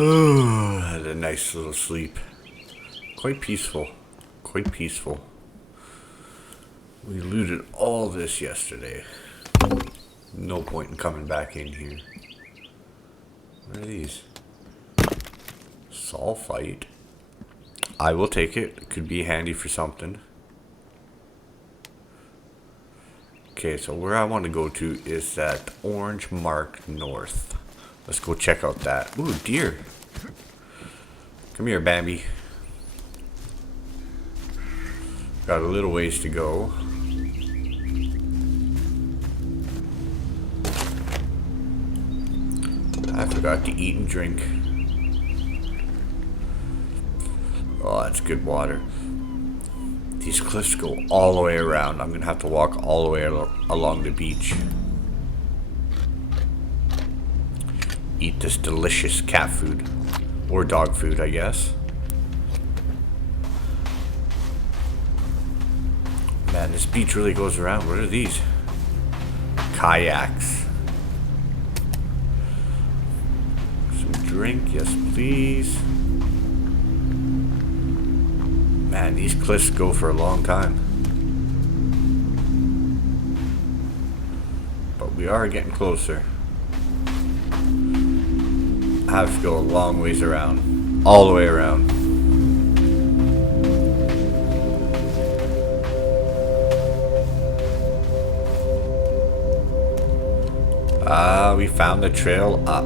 Oh, had a nice little sleep. Quite peaceful. Quite peaceful. We looted all this yesterday. No point in coming back in here. What are these? Sulfite. I will take it. It could be handy for something. Okay, so where I want to go to is that orange mark north. Let's go check out that. Ooh, deer. Come here, Bambi. Got a little ways to go. I forgot to eat and drink. Oh, that's good water. These cliffs go all the way around. I'm gonna have to walk all the way along the beach. Eat this delicious cat food. Or dog food, I guess. Man, this beach really goes around. What are these? Kayaks. Some drink, yes please. Man, these cliffs go for a long time. But we are getting closer. I have to go a long ways around. All the way around. We found the trail up.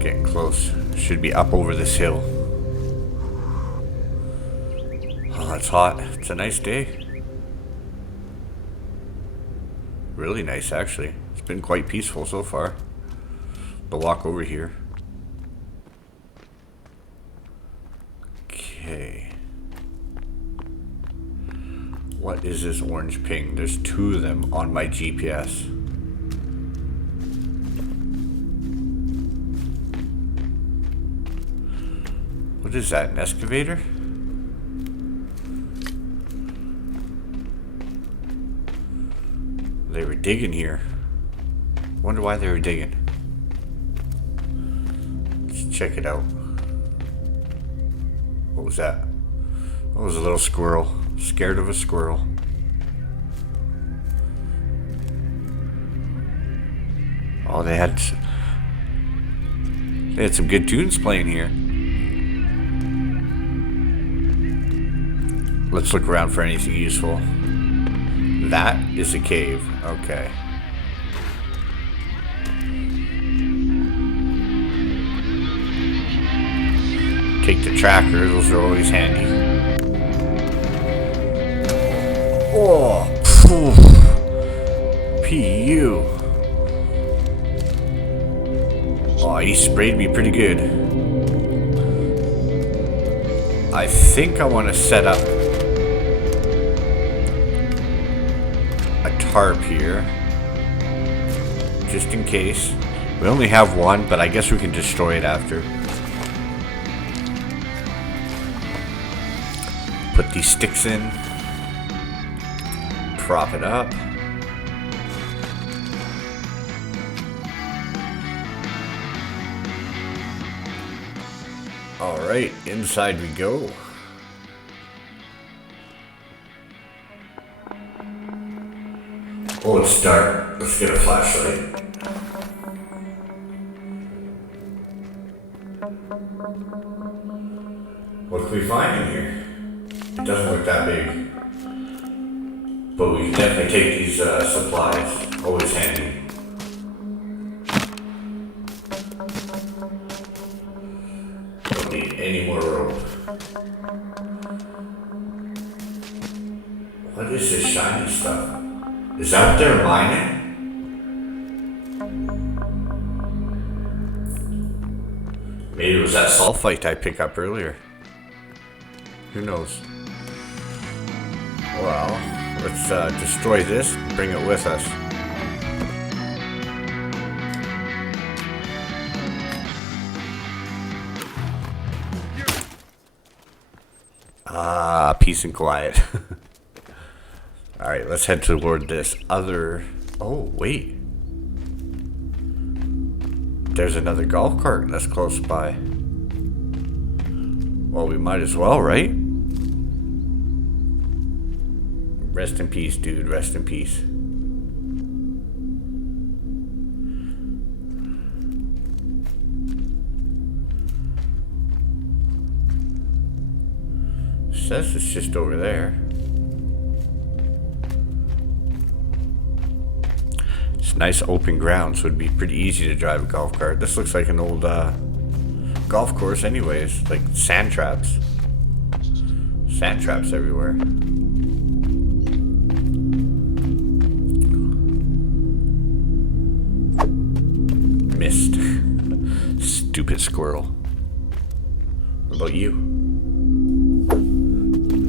Getting close. Should be up over this hill. Oh, it's hot. It's a nice day. Really nice, actually. It's been quite peaceful so far. The walk over here. Okay. What is this orange ping? There's two of them on my GPS. What is that, an excavator? They were digging here. Wonder why they were digging. Let's check it out. What was that? That was a little squirrel. Scared of a squirrel. Oh, they had some good tunes playing here. Let's look around for anything useful. That is a cave. Okay. Take the tracker. Those are always handy. Oh, phew. PU. Oh, he sprayed me pretty good. I think I want to set up a tarp here, just in case. We only have one, but I guess we can destroy it after. Put these sticks in. Prop it up. Alright, inside we go. Oh, it's dark. Let's get a flashlight. What can we find in here? It doesn't look that big. But we can definitely take these supplies. Always handy. Don't need any more rope. What is this shiny stuff? Is that what they're mining? Maybe it was that sulfite I picked up earlier. Who knows? Well, let's destroy this and bring it with us. Ah, peace and quiet. Alright, let's head toward this other... Oh, wait. There's another golf cart that's close by. Well, we might as well, right? Rest in peace, dude. Rest in peace. Says it's just over there. It's nice open ground, so it'd be pretty easy to drive a golf cart. This looks like an old golf course anyways, like sand traps. Sand traps everywhere. Missed. Stupid squirrel. What about you?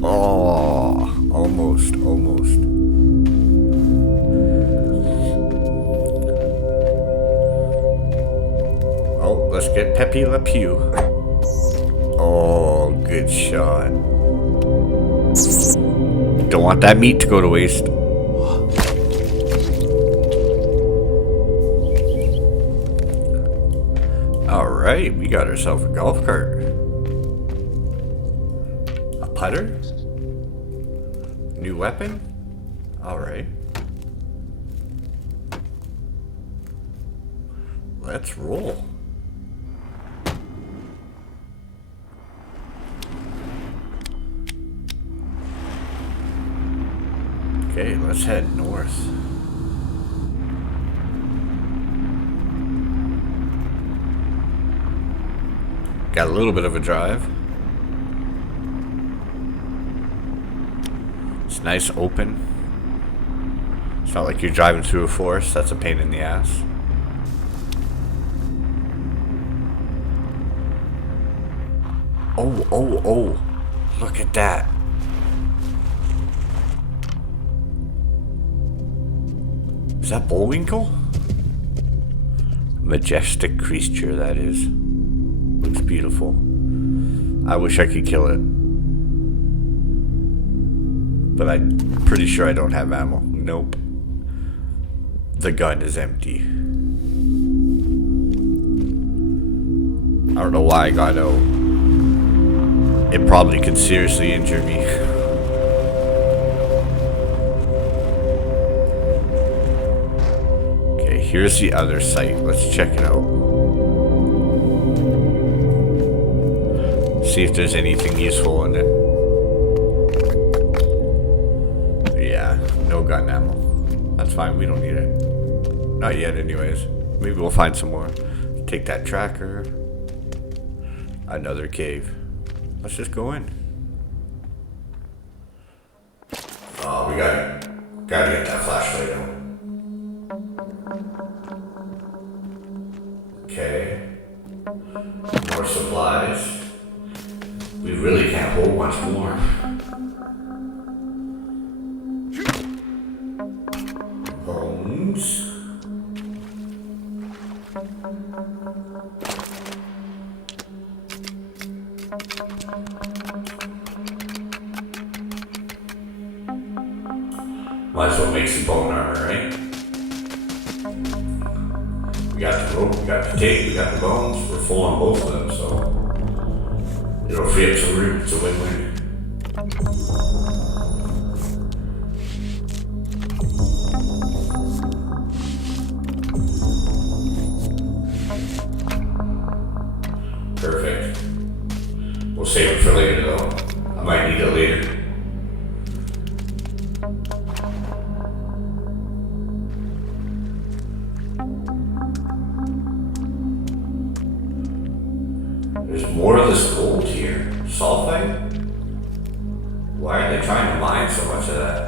Oh, almost. Oh, let's get Pepe Le Pew. Oh, good shot. Don't want that meat to go to waste. Alright, we got ourselves a golf cart. A putter? New weapon? Alright. Let's roll. Okay, let's head north. Got a little bit of a drive. It's nice open. It's not like you're driving through a forest. That's a pain in the ass. Oh. Look at that. Is that Bullwinkle? Majestic creature, that is. Looks beautiful. I wish I could kill it. But I'm pretty sure I don't have ammo. Nope. The gun is empty. I don't know why I got out. It probably could seriously injure me. Okay, here's the other site. Let's check it out. See if there's anything useful in it. Yeah, no gun ammo. That's fine, we don't need it. Not yet anyways. Maybe we'll find some more. Take that tracker. Another cave. Let's just go in. Oh, we gotta get that flashlight out. Okay. More supplies. We really can't hold much more. Bones. Might as well make some bone armor, right? We got the rope, we got the tape, we got the bones. We're full on both of them, so it'll free up some room. It's a win-win. Perfect. We'll save it for later, though. I might need it later. There's more of this gold here. Sulfite? Why are they trying to mine so much of that?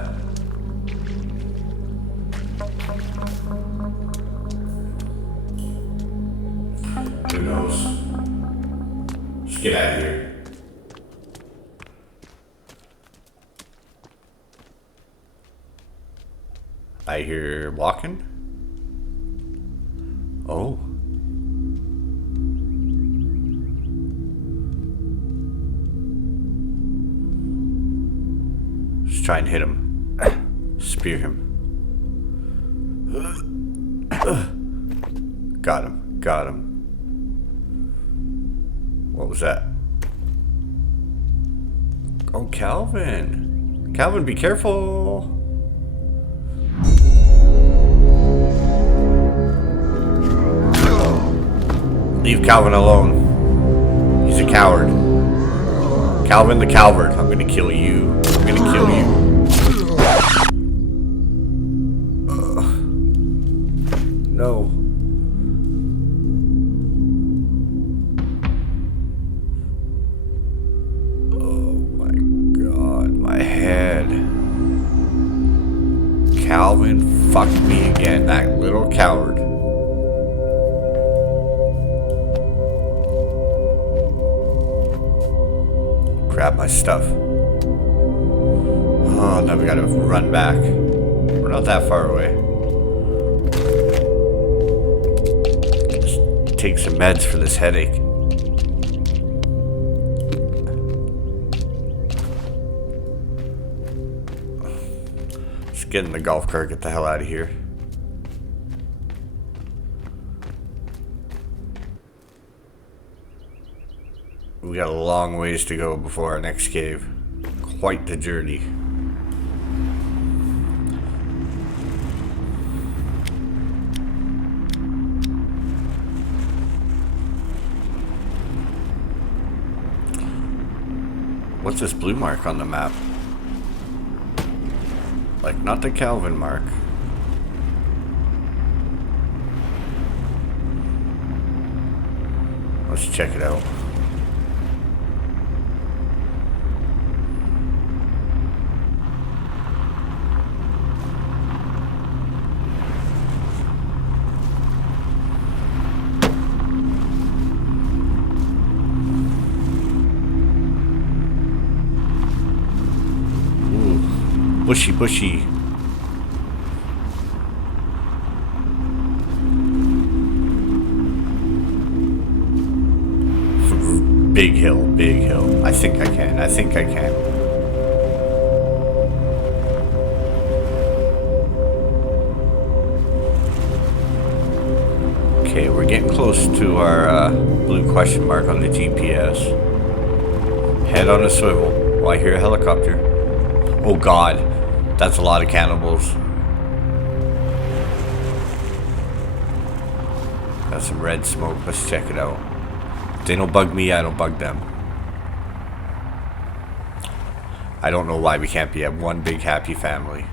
Who knows? Just get out of here. I hear walking. Oh. Just try and hit him. Spear him. Got him. Got him. What was that? Oh, Calvin. Calvin, be careful. Leave Calvin alone. He's a coward. Calvin the Calvert. I'm gonna kill you. I'm gonna kill you. No. Oh my God, my head. Calvin fucked me again, that little coward. Grab my stuff. Oh, now we gotta run back. We're not that far away. Just take some meds for this headache. Let's get in the golf cart, get the hell out of here. We got a long ways to go before our next cave. Quite the journey. What's this blue mark on the map? Like, not the Calvin mark. Let's check it out. Bushy, bushy. Big hill, big hill. I think I can, I think I can. Okay, we're getting close to our blue question mark on the GPS. Head on a swivel. Oh, I hear a helicopter. Oh God. That's a lot of cannibals. Got some red smoke. Let's check it out. They don't bug me, I don't bug them. I don't know why we can't be at one big happy family.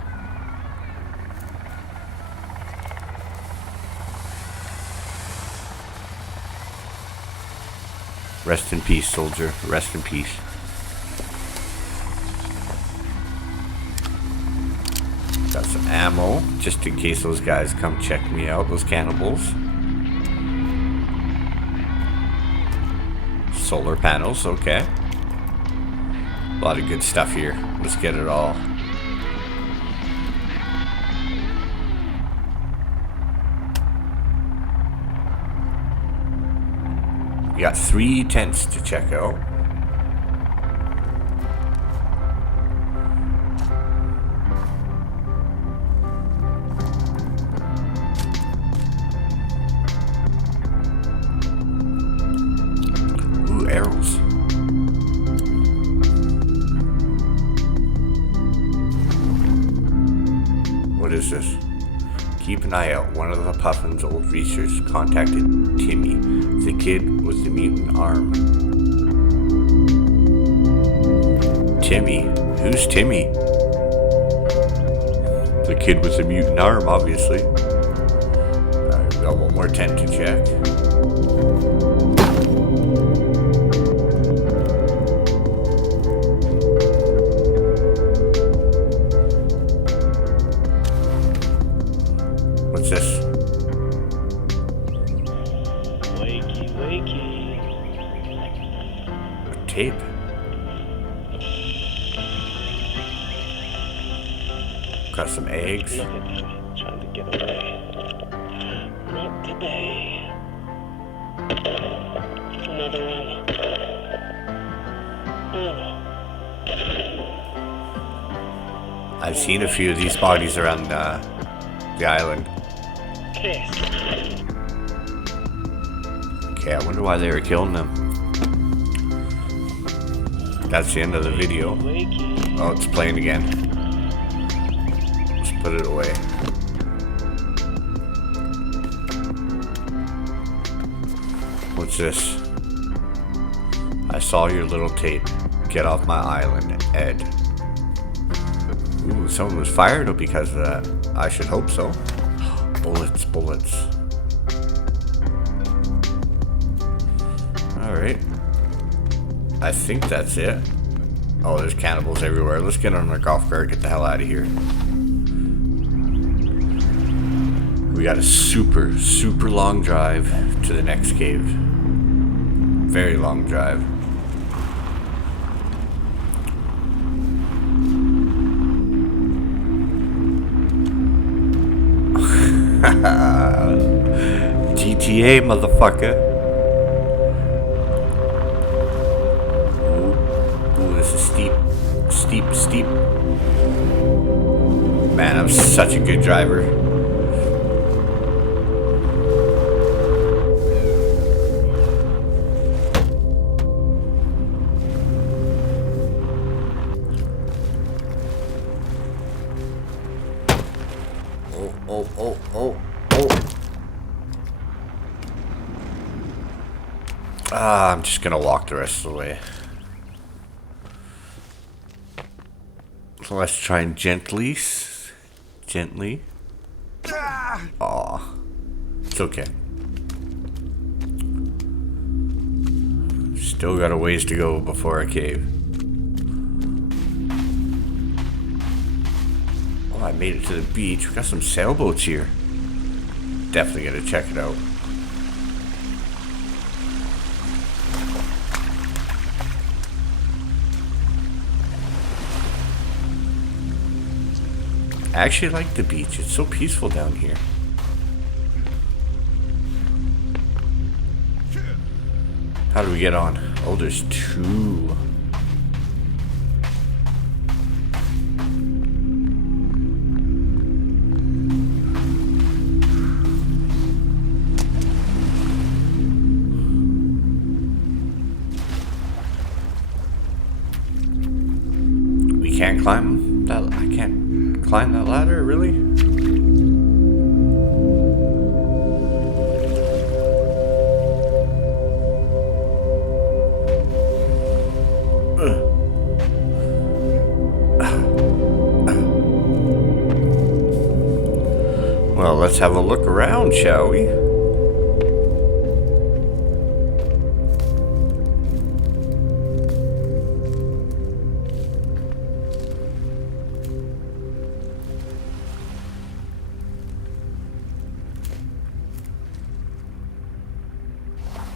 Rest in peace, soldier. Rest in peace. Got some ammo, just in case those guys come check me out, those cannibals. Solar panels, okay. A lot of good stuff here. Let's get it all. We got 3 tents to check out. Arrows. What is this? Keep an eye out. One of the Puffin's old researchers contacted Timmy, the kid with the mutant arm. Timmy? Who's Timmy? The kid with the mutant arm, obviously. Alright, we got one more tent to check. What's this? Wakey, wakey. A tape. Got some eggs. Look at him, trying to get away. Not today. Another one. I've seen a few of these bodies around the island. Kiss. Okay, I wonder why they were killing them. That's the end of the video. Wakey. Oh, it's playing again. Let's put it away. What's this? I saw your little tape. Get off my island, Ed. Ooh, someone was fired because of that. I should hope so. Bullets, bullets. Alright. I think that's it. Oh, there's cannibals everywhere. Let's get on our golf cart, get the hell out of here. We got a super, super long drive to the next cave. Very long drive. GTA, motherfucker. Ooh, this is steep. Steep, steep. Man, I'm such a good driver. I'm just gonna walk the rest of the way. So let's try and gently. Aw. It's okay. Still got a ways to go before a cave. Oh, I made it to the beach. We got some sailboats here. Definitely gotta check it out. I actually like the beach. It's so peaceful down here. How do we get on? Oh, there's two. We can't climb that. I can't climb that ladder, really? Well, let's have a look around, shall we?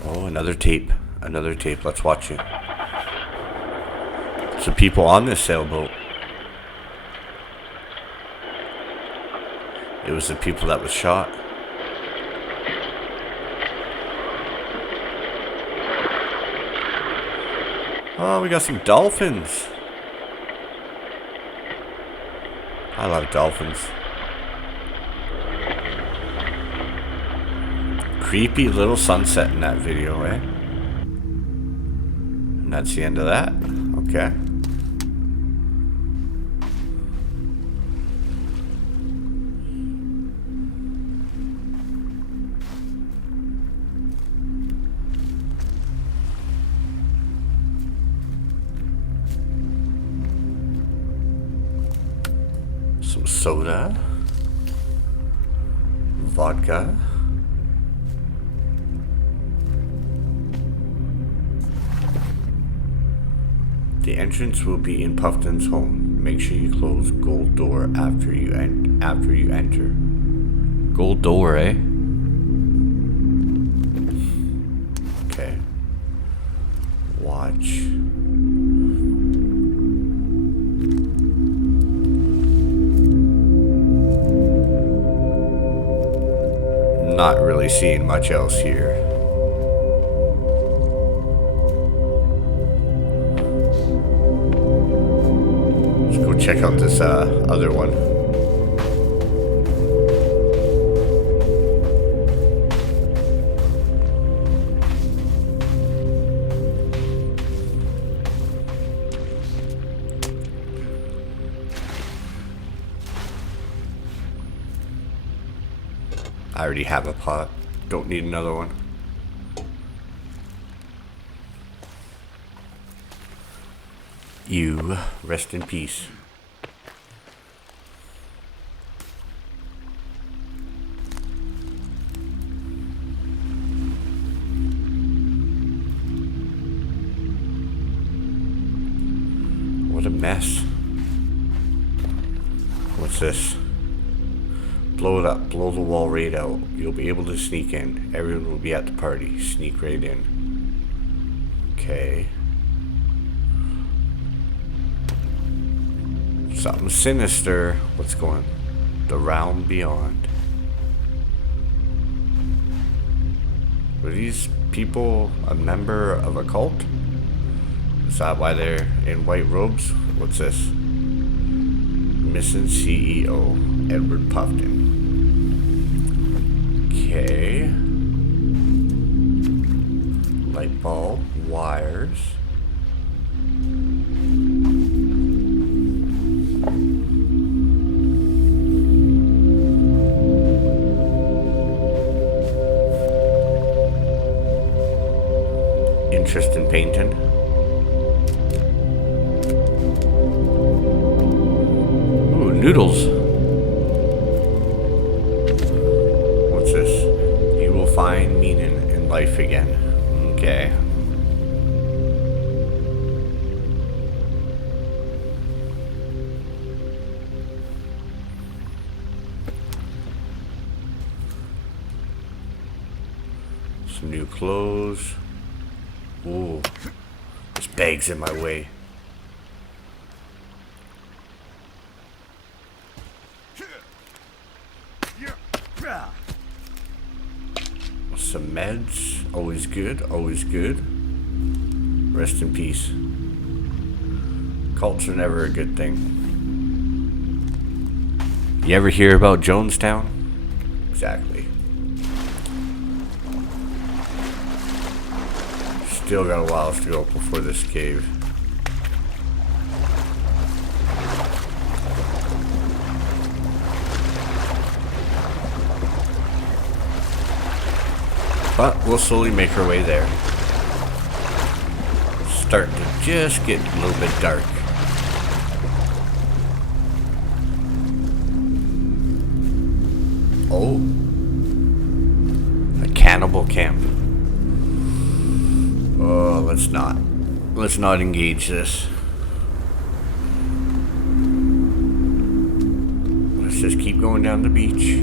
Oh, another tape. Another tape. Let's watch it. Some people on this sailboat. It was the people that was shot. Oh, we got some dolphins. I love dolphins. Creepy little sunset in that video, eh? And that's the end of that. Okay. Some soda. Vodka. The entrance will be in Puffton's home. Make sure you close gold door after you enter. Gold door, eh? Okay. Watch. Not really seeing much else here. check out this other one. I already have a pot. Don't need another one. You rest in peace. What a mess. What's this? Blow it up. Blow the wall right out. You'll be able to sneak in. Everyone will be at the party. Sneak right in. Okay. Something sinister. What's going? The realm beyond. Were these people a member of a cult? Is that why they're in white robes? What's this? Missing CEO, Edward Puffton. Okay. Light bulb, wires. Interest in painting. Ooh, noodles. What's this? You will find meaning in life again. Okay. Some new clothes. Ooh, this bag's in my way. Some meds, always good, always good. Rest in peace. Cults are never a good thing. You ever hear about Jonestown? Exactly. Still got a while to go before this cave. But we'll slowly make our way there. Starting to just get a little bit dark. Oh. A cannibal camp. Oh, let's not engage this. Let's just keep going down the beach.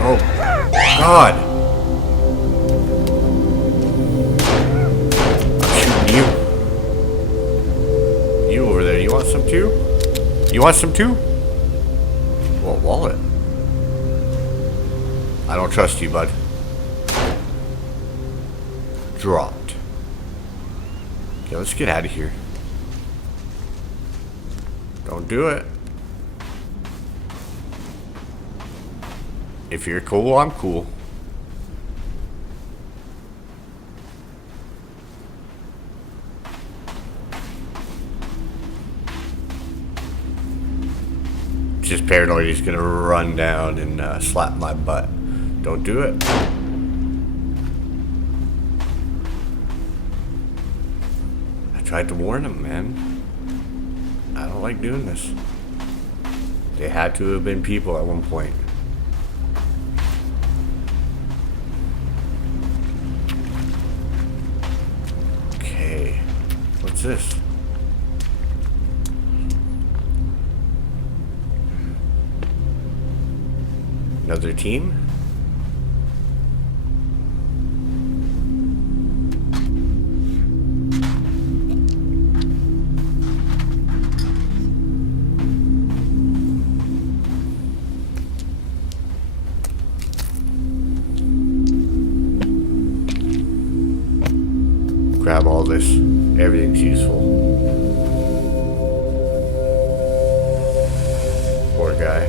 Oh, God. I'm shooting you. You over there, you want some too? You want some too? What wallet? I don't trust you, bud. Dropped. Okay, let's get out of here. Don't do it. If you're cool, I'm cool. Just paranoid he's gonna run down and slap my butt. Don't do it. I tried to warn him, man. I don't like doing this. They had to have been people at one point. Okay. What's this? Another team? grab all this. Everything's useful. Poor guy.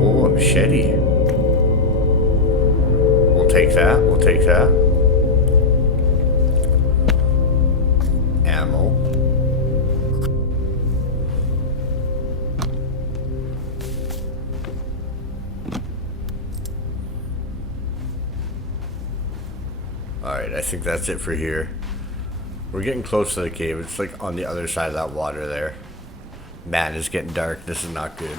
Oh, a machete. We'll take that. We'll take that. Ammo. Alright, I think that's it for here. We're getting close to the cave. It's like on the other side of that water there. Man, it's getting dark. This is not good.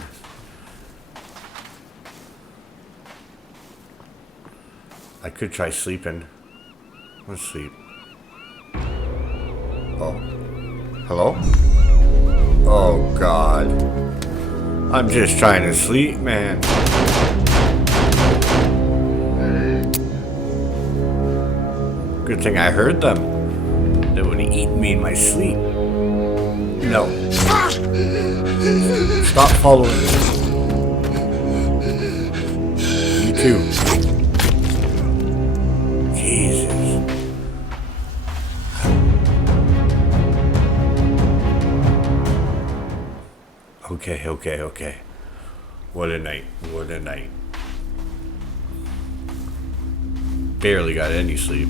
I could try sleeping. Let's sleep. Oh. Hello? Oh, God. I'm just trying to sleep, man. Good thing I heard them. They would have eaten me in my sleep. No. Stop following me. You too. Jesus. Okay. What a night. What a night. Barely got any sleep.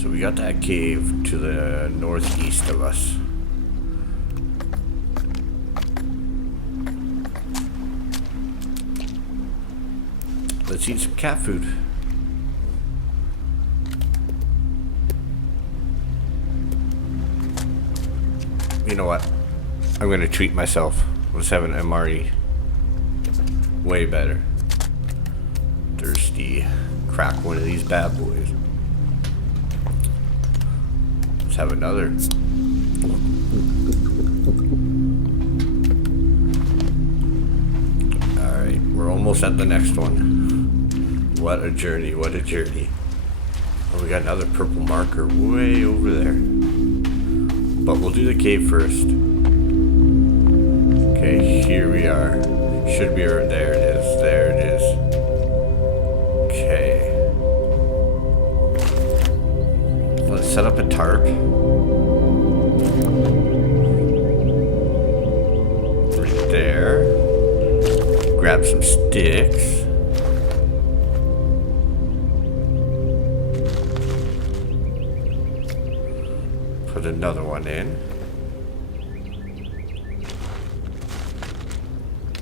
So we got that cave to the northeast of us. Let's eat some cat food. You know what? I'm gonna treat myself. Let's have an MRE. Way better. Thirsty. Crack one of these bad boys. Let's have another. Alright, we're almost at the next one. What a journey, what a journey. Oh, we got another purple marker way over there. But we'll do the cave first. Okay, here we are. Should be right there. It is. There it is. Okay. Let's set up a tarp. Right there. Grab some sticks. Put another one in.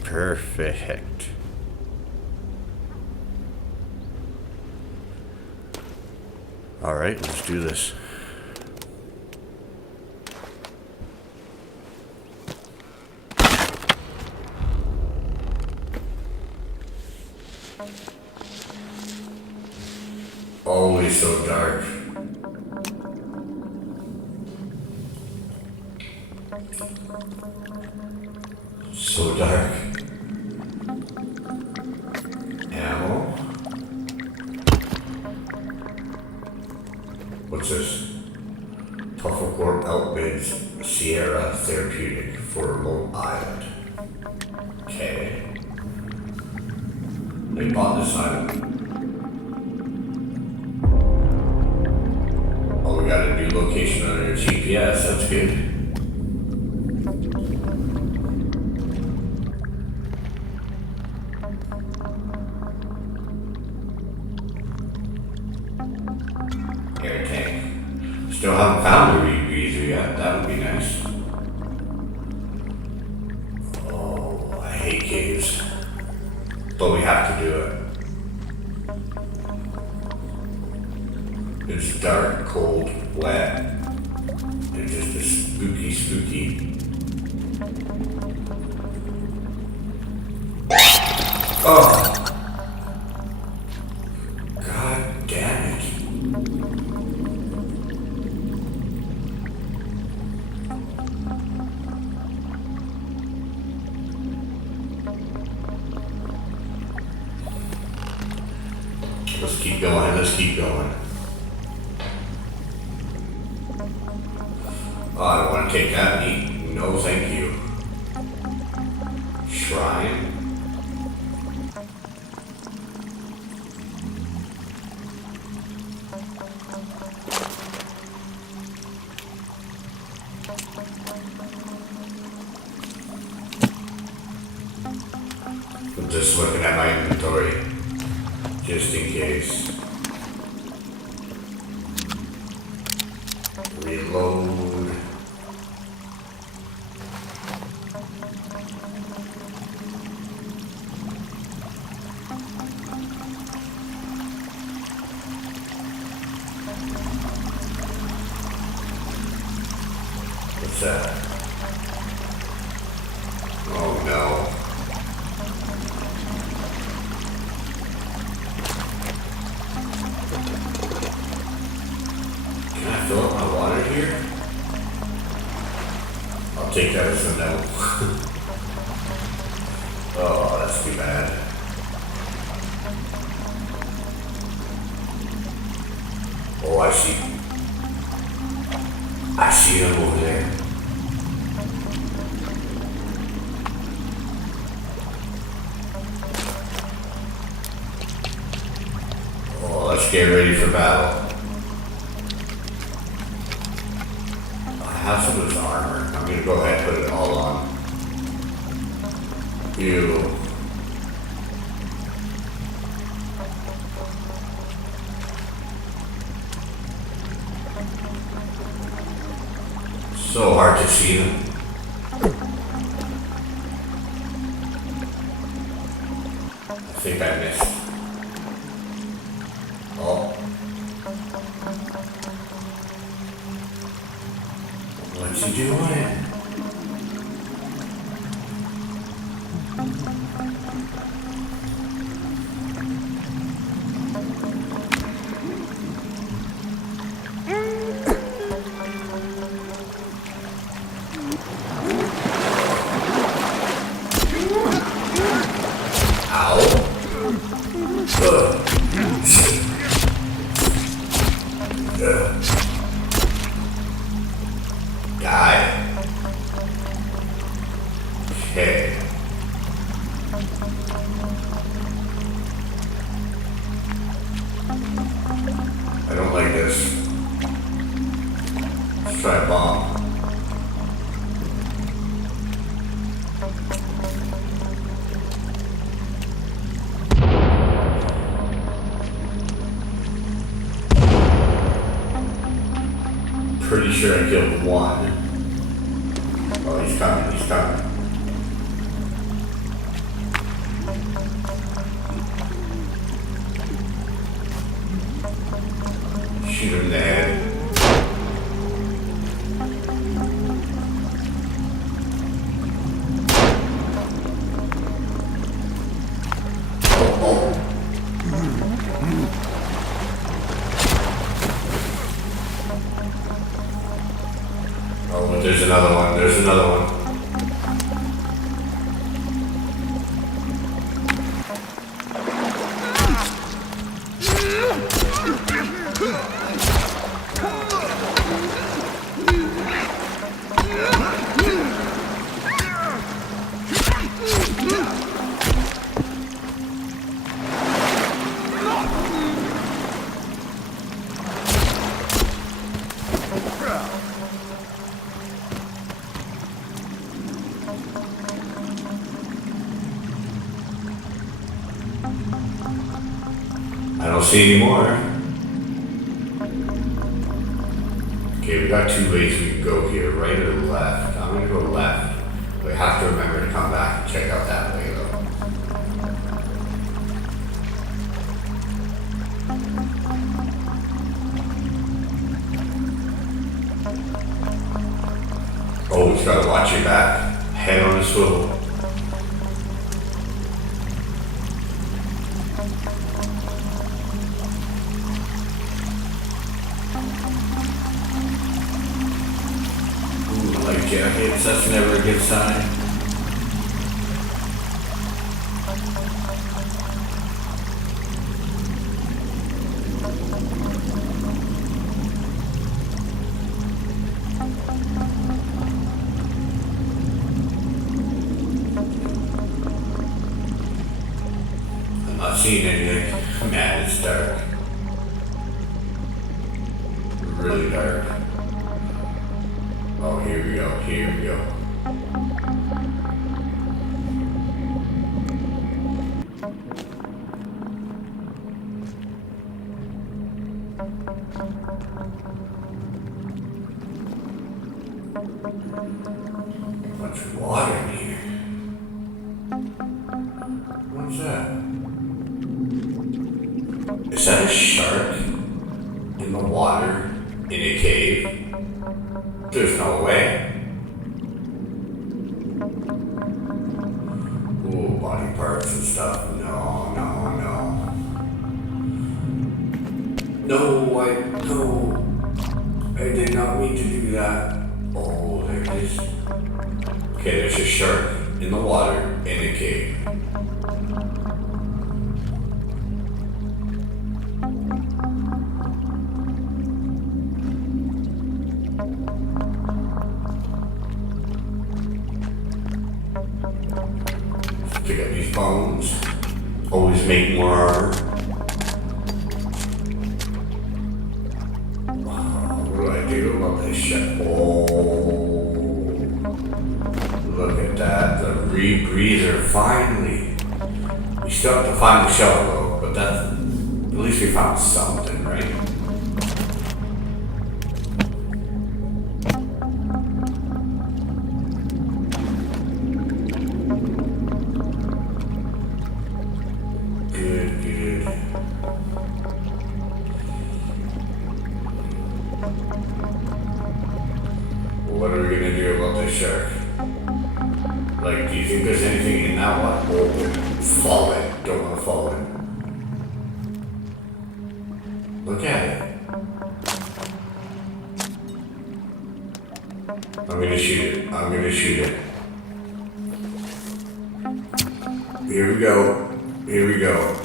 Perfect. All right, let's do this. Always so dark. So dark. Ammo. What's this? Tuffelcorp outbids Sierra Therapeutic for remote island. Okay. They bought this island. Oh, we got a new location on our GPS. That's good. Air tank. Still haven't found the rebreather yet. That would be nice. Oh, I hate caves. But we have to do it. It's dark, cold, wet. It's just a spooky. Oh! God damn it. Let's keep going, let's keep going. Oh, I don't want to take that meat. No, thank you. shrine. I'm just looking at my inventory, just in case. Reload. What's that? Oh no. Can I fill up my water here? I'll take that as a no. Oh, that's too bad. Oh, I see. I see them over there. Oh, let's get ready for battle. I have some of this armor. I'm gonna go ahead and put it all on. Ew. So hard to see them. I think I missed. Oh. What's he doing? Die. Okay. I don't like this. Let's try a bomb. Pretty sure I killed one. Oh, he's coming, he's coming. Shoot him in the head. Oh, but there's another one. There's another one. I don't see any more. Okay, we got two ways we can go here, right or left. I'm gonna go left. We have to remember to come back and check out that way though. Oh, he's gotta watch your back. Head on a swivel. Like jackets, that's never a good sign. seeing anything. Man, it's dark. Really dark. Oh, here we go, here we go. Bunch of water in here. What's that? Is that a shark in the water in a cave? There's no way. Ooh, body parts and stuff. No, no, no. No, I did not mean to do that. Oh, there it is. Okay, there's a shark in the water in a cave. Let's pick up these bones. Always make more armor. What do I do about this shit? Oh. Look at that, the rebreather, finally. We still have to find the shovel though, but that's, at least we found something, right? Good, good. What are we gonna do about this shark? Like, do you think there's anything in that one? Oh, fall in. Don't want to fall in. Look at it. I'm gonna shoot it. I'm gonna shoot it. Here we go. Here we go.